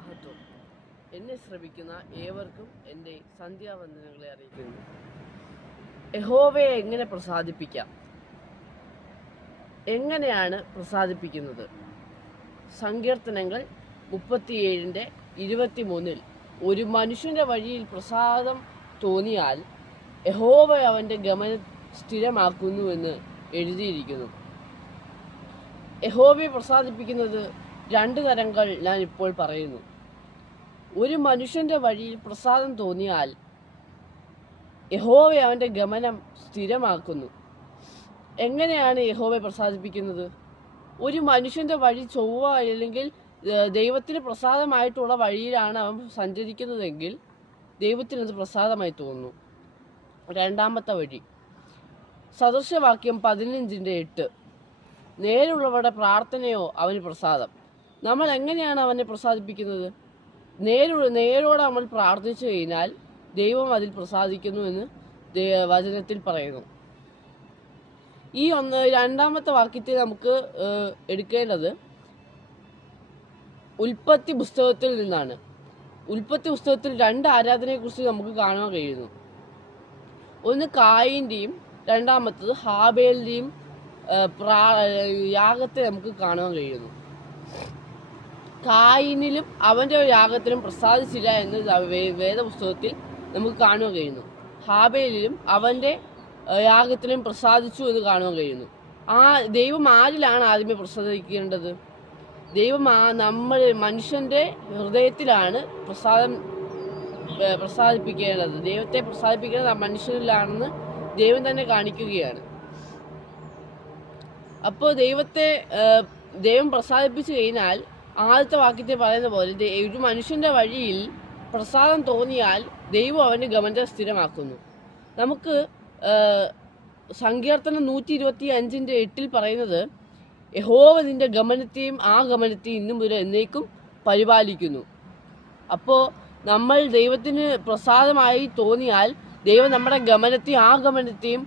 മഹത്വം. എന്നെ ശ്രമിക്കുന്ന ഏവർക്കും എൻ്റെ സന്ധ്യാവന്ദനങ്ങളെ അറിയിക്കുന്നു. യഹോവയെ എങ്ങനെ പ്രസാദിപ്പിക്കാം? എങ്ങനെയാണ് പ്രസാദിപ്പിക്കുന്നത്? സങ്കീർത്തനങ്ങൾ 37:23 ഒരു മനുഷ്യന്റെ വഴിയിൽ പ്രസാദം തോന്നിയാൽ യഹോവ അവന്റെ ഗമനം സ്ഥിരമാക്കുന്നുവെന്ന് എഴുതിയിരിക്കുന്നു. യഹോവയെ പ്രസാദിപ്പിക്കുന്നത് 2 തരങ്ങൾ ഞാൻ ഇപ്പോൾ പറയുന്നു. ഒരു മനുഷ്യന്റെ വഴിയിൽ പ്രസാദം തോന്നിയാൽ യഹോവ അവന്റെ ഗമനം സ്ഥിരമാക്കുന്നു. എങ്ങനെയാണ് യഹോവയെ പ്രസാദിപ്പിക്കുന്നത്? ഒരു മനുഷ്യന്റെ വഴി ചൊവ്വ അല്ലെങ്കിൽ ദൈവത്തിന് പ്രസാദമായിട്ടുള്ള വഴിയിലാണ് അവൻ സഞ്ചരിക്കുന്നതെങ്കിൽ ദൈവത്തിനത് പ്രസാദമായി തോന്നുന്നു. രണ്ടാമത്തെ വഴി സദൃശവാക്യം 15:8 നേരുള്ളവരുടെ പ്രാർത്ഥനയോ അവന് പ്രസാദം. നമ്മൾ എങ്ങനെയാണ് അവനെ പ്രസാദിപ്പിക്കുന്നത്? നേരോടെ നമ്മൾ പ്രാർത്ഥിച്ചു കഴിഞ്ഞാൽ ദൈവം അതിൽ പ്രസാദിക്കുന്നു എന്ന് വചനത്തിൽ പറയുന്നു. ഈ രണ്ടാമത്തെ വാക്യത്തിൽ നമുക്ക് എടുക്കേണ്ടത് ഉൽപ്പത്തി പുസ്തകത്തിൽ നിന്നാണ്. ഉൽപ്പത്തി പുസ്തകത്തിൽ 2 ആരാധനയെക്കുറിച്ച് നമുക്ക് കാണാൻ കഴിയുന്നു. ഒന്ന് കായിൻ്റെയും രണ്ടാമത്തത് ഹാബേലിൻ്റെയും യാഗത്തെ നമുക്ക് കാണാൻ കഴിയുന്നു. കായിനിലും അവൻ്റെ യാഗത്തിലും പ്രസാദിച്ചില്ല എന്ന് വേദപുസ്തകത്തിൽ നമുക്ക് കാണുവാൻ കഴിയുന്നു. ഹാബേലിലും അവൻ്റെ യാഗത്തിലും പ്രസാദിച്ചു എന്ന് കാണുവാൻ കഴിയുന്നു. ദൈവം ആരിലാണ് ആദ്യമേ പ്രസാദിക്കേണ്ടത്? ദൈവം മനുഷ്യൻ്റെ ഹൃദയത്തിലാണ് പ്രസാദിപ്പിക്കേണ്ടത്. ദൈവത്തെ പ്രസാദിപ്പിക്കേണ്ടത് മനുഷ്യനിലാണെന്ന് ദൈവം തന്നെ കാണിക്കുകയാണ്. അപ്പോൾ ദൈവം പ്രസാദിപ്പിച്ചു കഴിഞ്ഞാൽ ആദ്യത്തെ വാക്യത്തിൽ പറയുന്ന പോലെ ഒരു മനുഷ്യന്റെ വഴിയിൽ പ്രസാദം തോന്നിയാൽ ദൈവം അവന്റെ ഗമനം സ്ഥിരമാക്കുന്നു. നമുക്ക് സങ്കീർത്തനം 125:8 പറയുന്നത് യഹോവ നിന്റെ ഗമനത്തെയും ആ ഗമനത്തെയും ഇന്നും മുതൽ എന്നേക്കും പരിപാലിക്കുന്നു. അപ്പോൾ നമ്മൾ ദൈവത്തിന് പ്രസാദമായി തോന്നിയാൽ ദൈവം നമ്മുടെ ഗമനത്തെയും ആ ഗമനത്തെയും